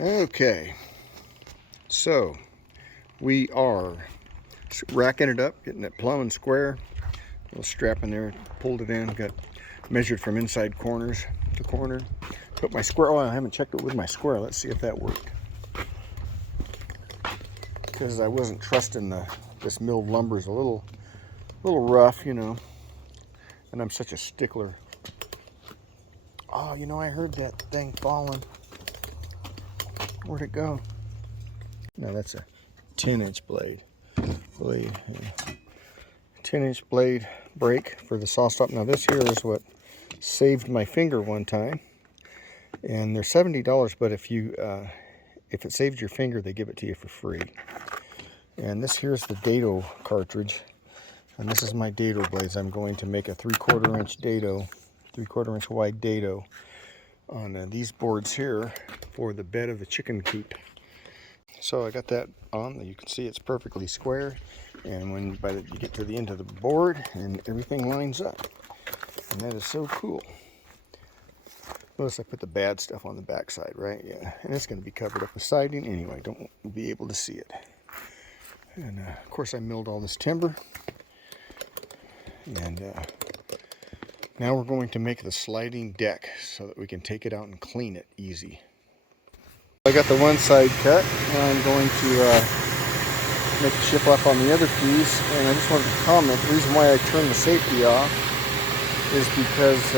Okay, so we are racking it up, getting it plumb and square. Little strap in there, pulled it in, got measured from inside corners to corner. Put my square, oh, I haven't checked it with my square. Let's see if that worked. Because I wasn't trusting this milled lumber is a little rough, you know, and I'm such a stickler. Oh, you know, I heard that thing falling. Where'd it go? No, that's a 10-inch blade. Yeah. 10-inch blade break for the Sawstop. Now this here is what saved my finger one time, and they're $70. But if it saved your finger, they give it to you for free. And this here's the dato cartridge, and this is my dato blades. I'm going to make a 3/4 inch dato, 3/4 inch wide dato on these boards here for the bed of the chicken coop. So I got that on. You can see it's perfectly square, and when you get to the end of the board, and everything lines up, and that is so cool. Notice I put the bad stuff on the back side, right? Yeah, and it's going to be covered up with siding anyway. Don't be able to see it. And of course I milled all this timber, and now we're going to make the sliding deck so that we can take it out and clean it easy. I got the one side cut. Now I'm going to make the ship up on the other piece, and I just wanted to comment, the reason why I turned the safety off is because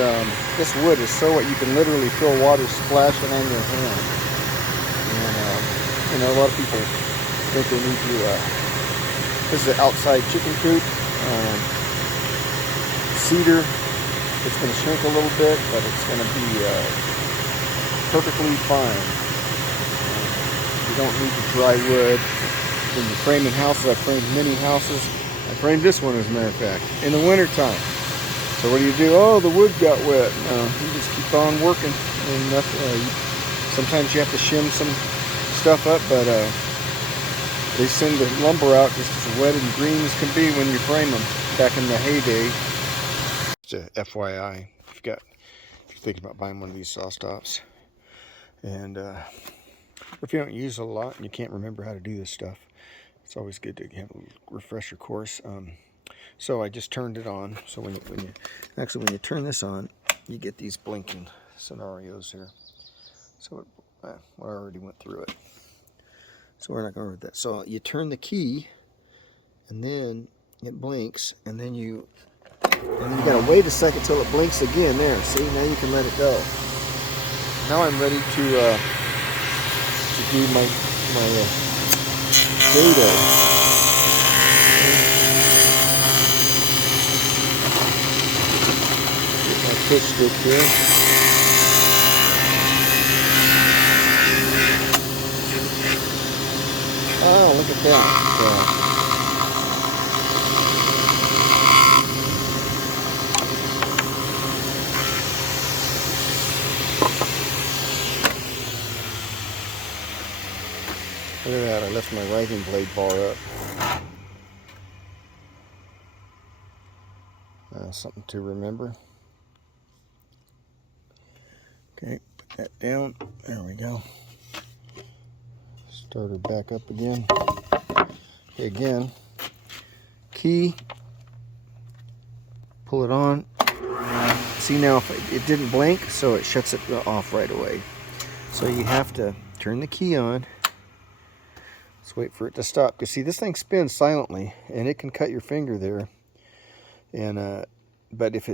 this wood is so wet you can literally feel water splashing on your hand. And you know, a lot of people think they need to this is an outside chicken coop, cedar. It's going to shrink a little bit, but it's going to be perfectly fine. You don't need the dry wood. When you're framing houses, I framed many houses. I framed this one, as a matter of fact, in the winter time. So what do? Oh, the wood got wet. No, you just keep on working. And sometimes you have to shim some stuff up, but they send the lumber out just as wet and green as can be when you frame them back in the heyday. It's a FYI, if you're thinking about buying one of these Sawstops. And if you don't use it a lot and you can't remember how to do this stuff, it's always good to have a refresher course. So I just turned it on. So when you turn this on, you get these blinking scenarios here. So I already went through it. So we're not going to read that. So you turn the key, and then it blinks, and then you got to wait a second till it blinks again. There, see, now you can let it go. Now I'm ready to do my dato. Get my pitch stick here. Oh, look at that. Look at that, I left my writing blade bar up. Something to remember. Okay, put that down. There we go. Start her back up again. Okay, again, key, pull it on. See now, if it didn't blink, so it shuts it off right away. So you have to turn the key on. Let's wait for it to stop. Because see, this thing spins silently, and it can cut your finger there. And but if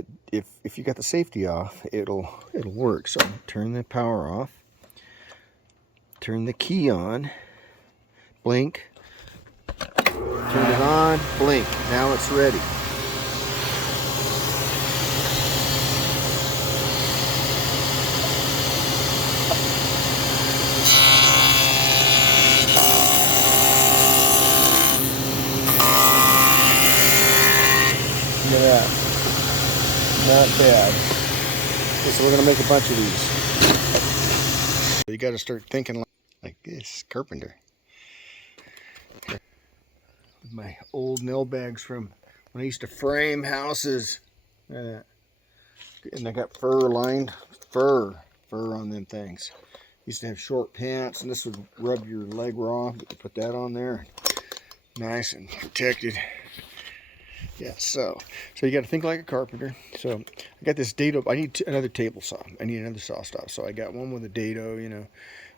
you got the safety off, it'll work. So turn the power off. Turn the key on. Blink. Turn it on. Blink. Now it's ready. Look at that. Not bad. Okay, so we're going to make a bunch of these. You got to start thinking like this, carpenter. Okay. My old nail bags from when I used to frame houses. And I got fur on them things. Used to have short pants, and this would rub your leg raw. But you put that on there, nice and protected. Yeah, so you got to think like a carpenter. So I got this dato. I need another table saw. I need another Sawstop. So I got one with a dato, you know,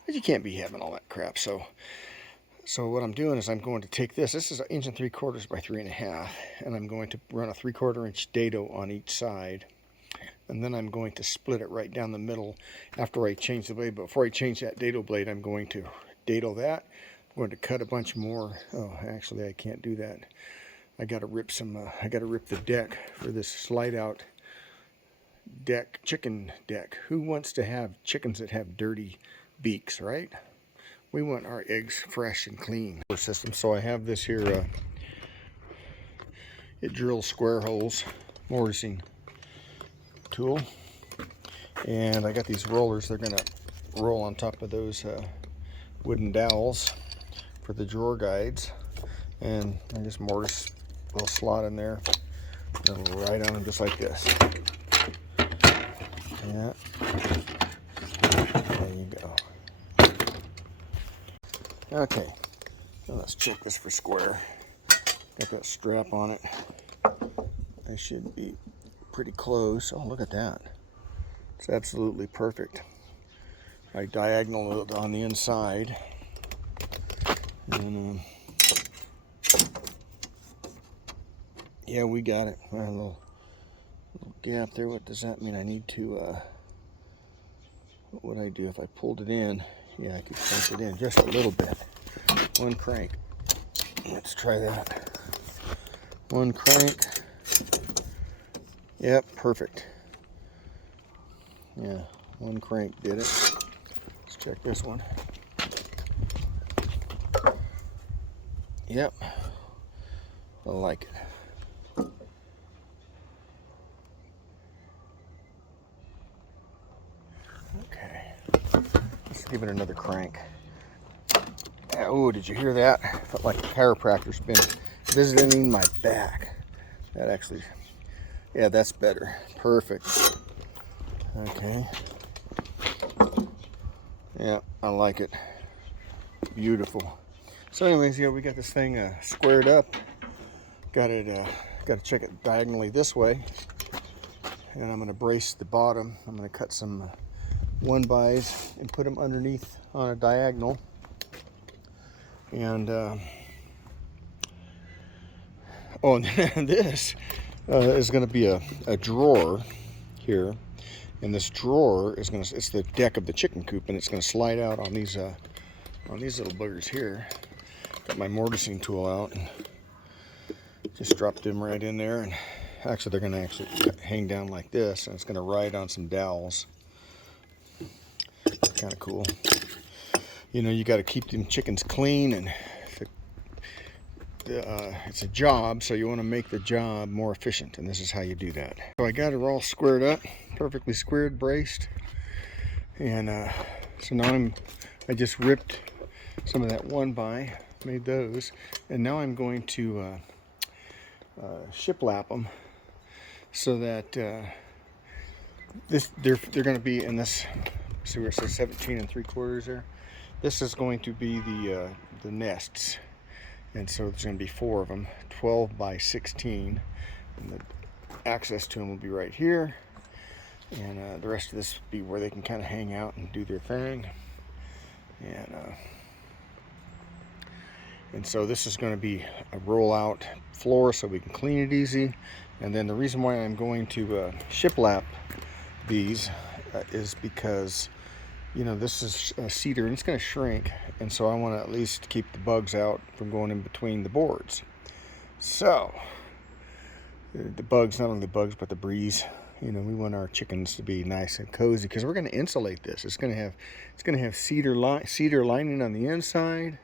but you can't be having all that crap. So what I'm doing is I'm going to take this. This is 1 3/4 by 3.5, and I'm going to run a 3/4 inch dato on each side. And then I'm going to split it right down the middle after I change the blade. But before I change that dato blade, I'm going to dato that. I'm going to cut a bunch more. Oh, actually, I can't do that. I got to rip some. I got to rip the deck for this slide out deck, chicken deck. Who wants to have chickens that have dirty beaks, right? We want our eggs fresh and clean. System. So I have this here. It drills square holes, mortising tool, and I got these rollers. They're gonna roll on top of those wooden dowels for the drawer guides, and I just mortise a little slot in there, and it'll ride on them just like this. Yeah, there you go. Okay, now let's check this for square. Got that strap on it. I should be pretty close. Oh, look at that. It's absolutely perfect. I diagonal it on the inside. And yeah, we got it. A little gap there. What does that mean? I need to, what would I do if I pulled it in? Yeah, I could crank it in just a little bit. One crank. Let's try that. One crank. Yep, perfect. Yeah, one crank did it. Let's check this one. Yep, I like it. Okay, let's give it another crank. Oh, did you hear that? Felt like a chiropractor's been visiting my back. That actually, yeah, that's better. Perfect. Okay. Yeah, I like it. Beautiful. So anyways, yeah, we got this thing squared up. Got to check it diagonally this way. And I'm going to brace the bottom. I'm going to cut some 1-bys and put them underneath on a diagonal. And oh, and this is going to be a drawer here, and this drawer is going to, it's the deck of the chicken coop, and it's going to slide out on these little buggers here. Got my mortising tool out and just dropped them right in there, and actually they're going to actually hang down like this, and it's going to ride on some dowels. Kind of cool. You know, you got to keep them chickens clean, and it's a job, so you want to make the job more efficient, and this is how you do that. So I got it all squared up, perfectly squared, braced, and so now I just ripped some of that 1-by, made those, and now I'm going to shiplap them so that they're going to be in this. See where it says 17 3/4 there? This is going to be the nests. And so there's going to be 4 of them, 12 by 16, and the access to them will be right here, and the rest of this will be where they can kind of hang out and do their thing. And so this is going to be a roll-out floor so we can clean it easy. And then the reason why I'm going to shiplap these is because, you know, this is cedar and it's going to shrink, and so I want to at least keep the bugs out from going in between the boards. So the bugs, not only the bugs but the breeze, you know, we want our chickens to be nice and cozy because we're going to insulate this. It's going to have cedar lining on the inside,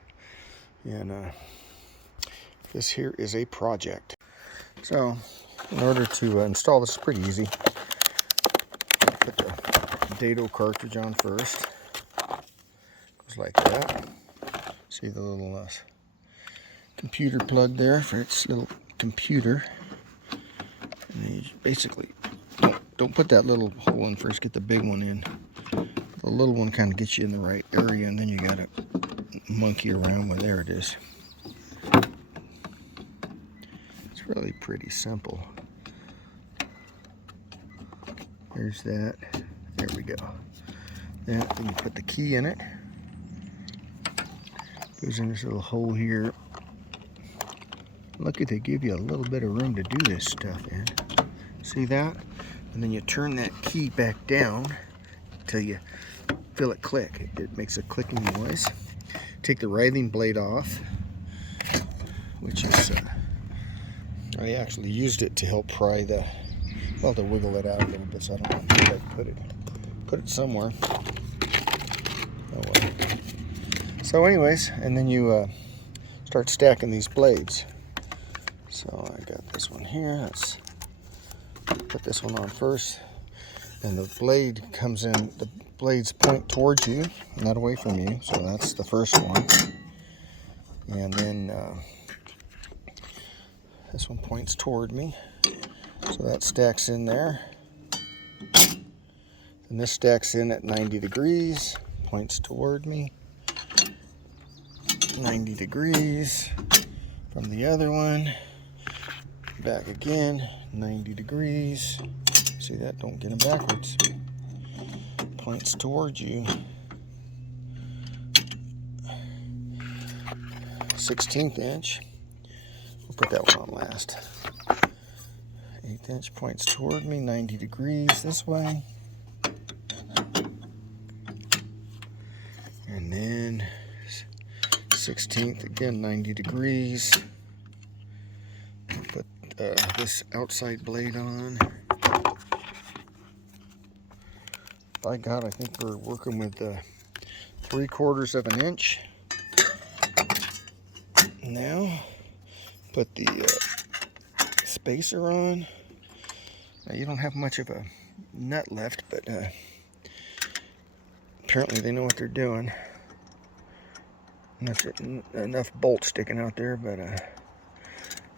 and this here is a project. So in order to install this, is pretty easy. Put the dato cartridge on first. Goes like that. See the little computer plug there for its little computer. And you basically don't put that little hole in first. Get the big one in. The little one kind of gets you in the right area, and then you got to monkey around with, there it is. It's really pretty simple. There's that. There we go. Then you put the key in it. Goes in this little hole here. Lucky they give you a little bit of room to do this stuff in. See that? And then you turn that key back down till you feel it click. It makes a clicking noise. Take the writhing blade off, which is, I actually used it to help pry the, well, to wiggle it out a little bit, so I don't know if I put it somewhere. Oh well. So anyways, and then you start stacking these blades. So I got this one here. Let's put this one on first. And the blade comes in, the blades point towards you, not away from you. So that's the first one. And then this one points toward me. So that stacks in there. And this stacks in at 90 degrees, points toward me. 90 degrees from the other one. Back again, 90 degrees. See that? Don't get them backwards. Points towards you. 16th inch. We'll put that one on last. 1/8 inch points toward me, 90 degrees this way. And then 16th, again 90 degrees. Put this outside blade on. By God, I think we're working with 3/4 of an inch. Now, put the spacer on. Now, you don't have much of a nut left, but apparently they know what they're doing. Not enough bolt sticking out there, but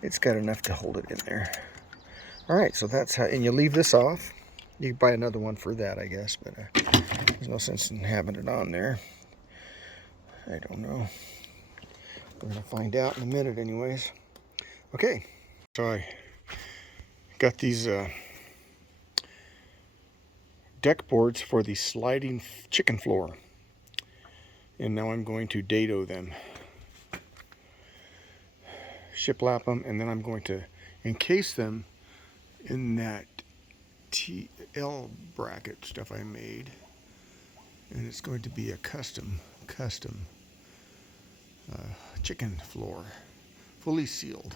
it's got enough to hold it in there. All right, so that's how, and you leave this off. You can buy another one for that, I guess, but there's no sense in having it on there. I don't know. We're gonna find out in a minute anyways. Okay, so I got these deck boards for the sliding chicken floor. And now I'm going to dato them. Shiplap them, and then I'm going to encase them in that TL bracket stuff I made. And it's going to be a custom chicken floor, fully sealed.